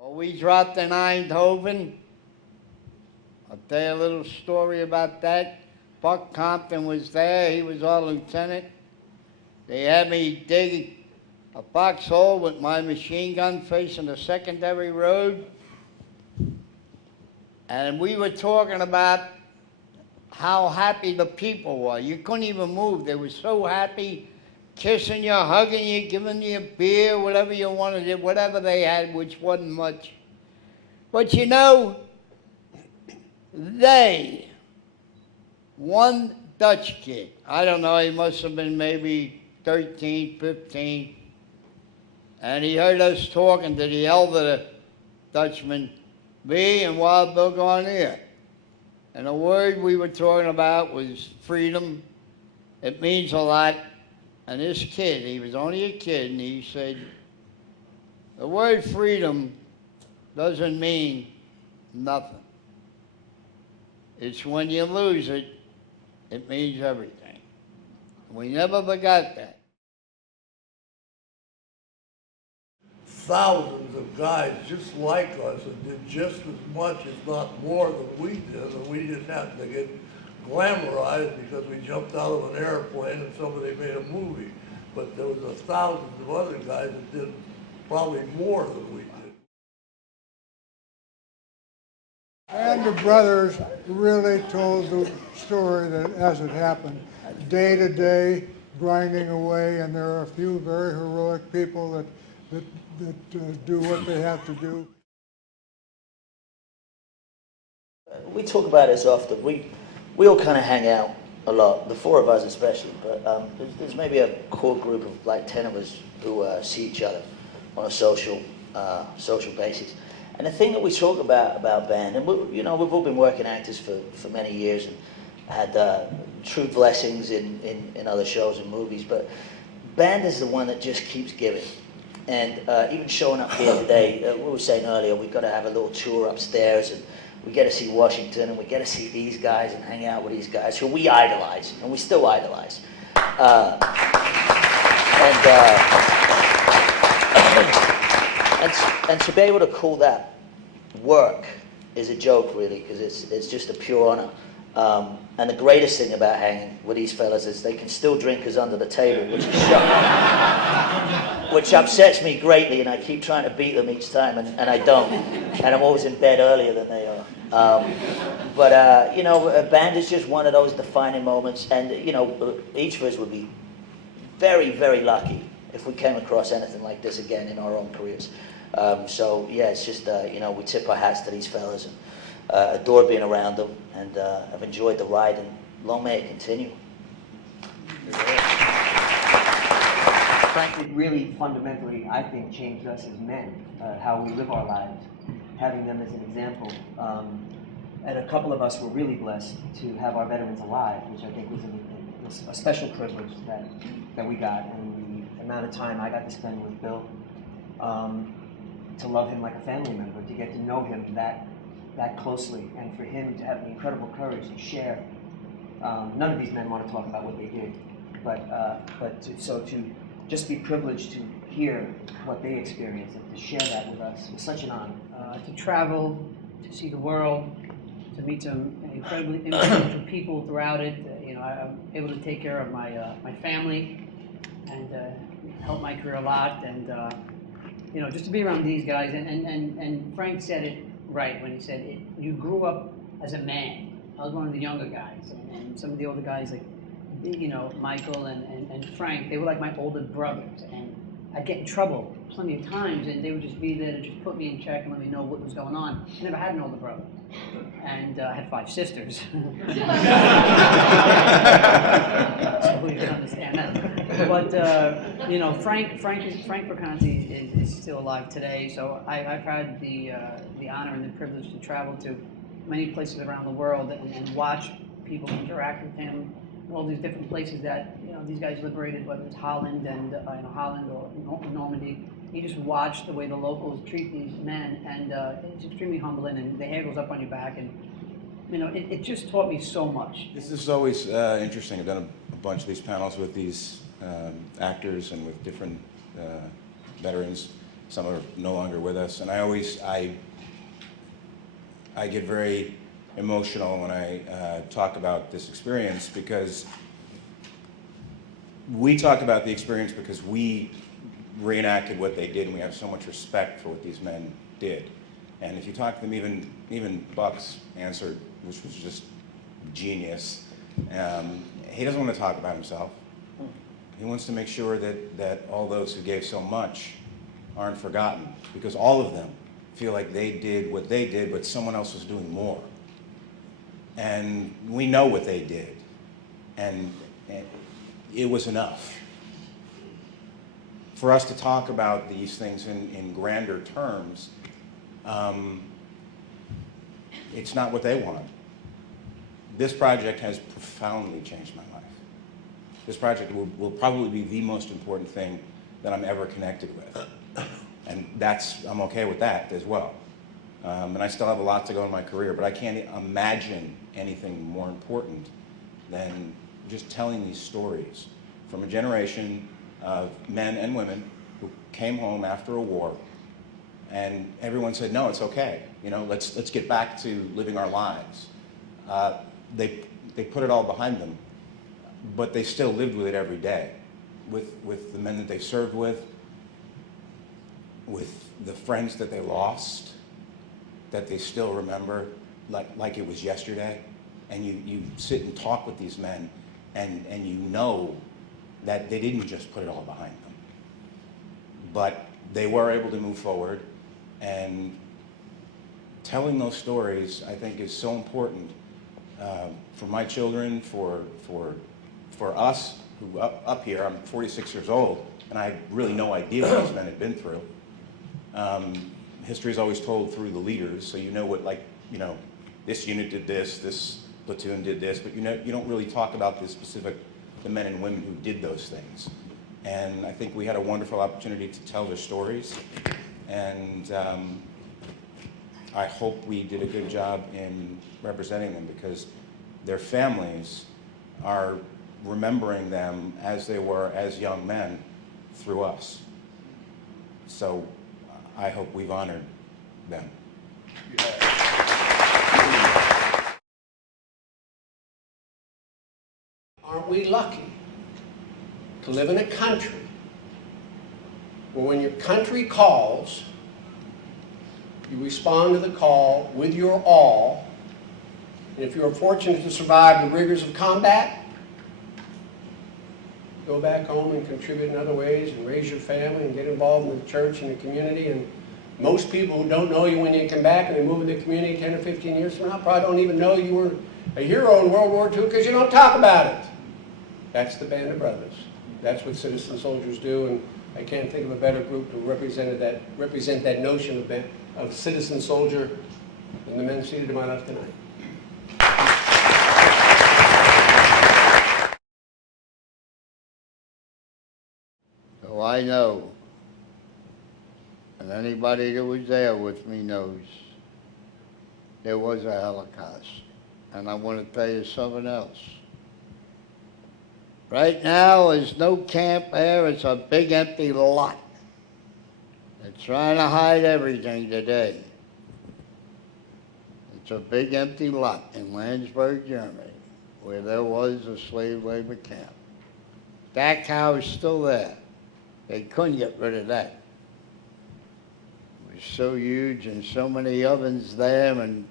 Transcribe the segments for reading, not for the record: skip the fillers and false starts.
Well, we dropped in Eindhoven. I'll tell you a little story about that. Buck Compton was there. He was our lieutenant. They had me dig a foxhole with my machine gun facing the secondary road. And we were talking about how happy the people were. You couldn't even move. They were so happy, kissing you, hugging you, giving you a beer, whatever you wanted, whatever they had, which wasn't much. But you know, one Dutch kid, I don't know, he must have been maybe 13, 15, and he heard us talking to the elder Dutchman, me and Wild Bill Guarnere. And the word we were talking about was freedom. It means a lot. And this kid, he was only a kid, and he said, the word freedom doesn't mean nothing. It's when you lose it, it means everything. We never forgot that. Thousands of guys just like us and did just as much, if not more, than we did, and we didn't have to get glamorized because we jumped out of an airplane and somebody made a movie. But there was thousands of other guys that did probably more than we did. And the brothers really told the story that as it happened, day to day, grinding away, and there are a few very heroic people that do what they have to do. We talk about this often. We all kind of hang out a lot, the four of us especially, but there's maybe a core group of like 10 of us who see each other on a social basis. And the thing that we talk about band, and we've all been working actors for many years and had true blessings in other shows and movies, but band is the one that just keeps giving. And even showing up here today, we were saying earlier, we've got to have a little tour upstairs, and we get to see Washington, and we get to see these guys and hang out with these guys who we idolize, and we still idolize. And to be able to call that work is a joke, really, because it's just a pure honor. And the greatest thing about hanging with these fellas is they can still drink us under the table, which upsets me greatly, and I keep trying to beat them each time, and I don't. And I'm always in bed earlier than they are. But a band is just one of those defining moments, and each of us would be very, very lucky if we came across anything like this again in our own careers. So yeah, it's just we tip our hats to these fellas and adore being around them, and I've enjoyed the ride, and long may it continue. It really fundamentally, I think, changed us as men, how we live our lives, having them as an example. And a couple of us were really blessed to have our veterans alive, which I think was a special privilege that we got, and the amount of time I got to spend with Bill, to love him like a family member, to get to know him that closely, and for him to have the incredible courage to share. None of these men want to talk about what they did, but to just be privileged to hear what they experienced and to share that with us was such an honor. To travel, to see the world, to meet some incredibly influential people throughout it. I'm able to take care of my family and help my career a lot, and just to be around these guys. And Frank said it right when he said you grew up as a man. I was one of the younger guys, and some of the older guys, like Michael and Frank, they were like my older brothers, and I'd get in trouble plenty of times, and they would just be there to just put me in check and let me know what was going on. I never had an older brother, and I had 5 sisters, so you can understand that. But Frank Perconte is still alive today, so I've had the honor and the privilege to travel to many places around the world and watch people interact with him. All these different places that these guys liberated, whether it's Holland and Holland or Normandy. You just watch the way the locals treat these men, and it's extremely humbling. And the hair goes up on your back, and it just taught me so much. This is always interesting. I've done a bunch of these panels with these actors and with different veterans, Some are no longer with us. And I get very emotional when I talk about this experience, because we talk about the experience because we reenacted what they did, and we have so much respect for what these men did. And if you talk to them, even Buck's answer, which was just genius, he doesn't want to talk about himself. He wants to make sure that all those who gave so much aren't forgotten, because all of them feel like they did what they did, but someone else was doing more. And we know what they did, and it was enough. For us to talk about these things in grander terms, it's not what they want. This project has profoundly changed my life. This project will probably be the most important thing that I'm ever connected with. And I'm okay with that as well. And I still have a lot to go in my career, but I can't imagine anything more important than just telling these stories from a generation of men and women who came home after a war, and everyone said, no, it's okay. You know, let's get back to living our lives. They put it all behind them, but they still lived with it every day, with the men that they served with the friends that they lost, that they still remember like it was yesterday. And you sit and talk with these men, and you know that they didn't just put it all behind them, but they were able to move forward. And telling those stories, I think, is so important for my children, for us who up here. I'm 46 years old, and I had really no idea what these men had been through. History is always told through the leaders, so you know what, this unit did this platoon did this, but you don't really talk about the men and women who did those things. And I think we had a wonderful opportunity to tell their stories, and I hope we did a good job in representing them, because their families are remembering them as they were as young men through us. So I hope we've honored them. Aren't we lucky to live in a country where when your country calls, you respond to the call with your all, and if you're fortunate to survive the rigors of combat, go back home and contribute in other ways and raise your family and get involved in the church and the community. And most people who don't know you when you come back and they move in the community 10 or 15 years from now probably don't even know you were a hero in World War II because you don't talk about it. That's the Band of Brothers. That's what citizen soldiers do, and I can't think of a better group to represent that notion of citizen soldier than the men seated to my left tonight. So I know, and anybody that was there with me knows, there was a Holocaust. And I want to tell you something else. Right now, there's no camp there. It's a big empty lot. They're trying to hide everything today. It's a big empty lot in Landsberg, Germany, where there was a slave labor camp. That cow is still there. They couldn't get rid of that. It was so huge and so many ovens there, and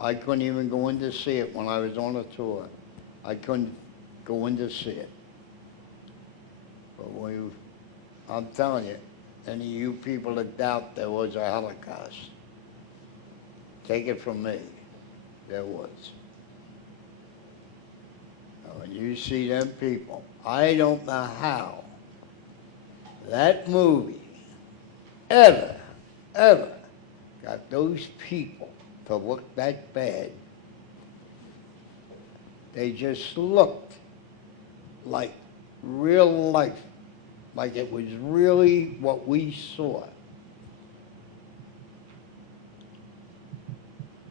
I couldn't even go in to see it when I was on a tour. I couldn't go in to see it. But I'm telling you, any of you people that doubt there was a Holocaust, take it from me, there was. Now, when you see them people, I don't know how that movie ever got those people to look that bad. They just looked like real life, like it was really what we saw.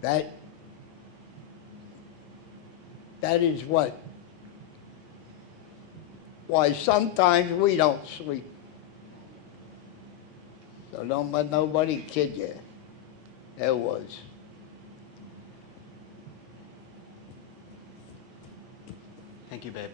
That is why sometimes we don't sleep. So So don't let nobody kid you. It was. Thank you, babe.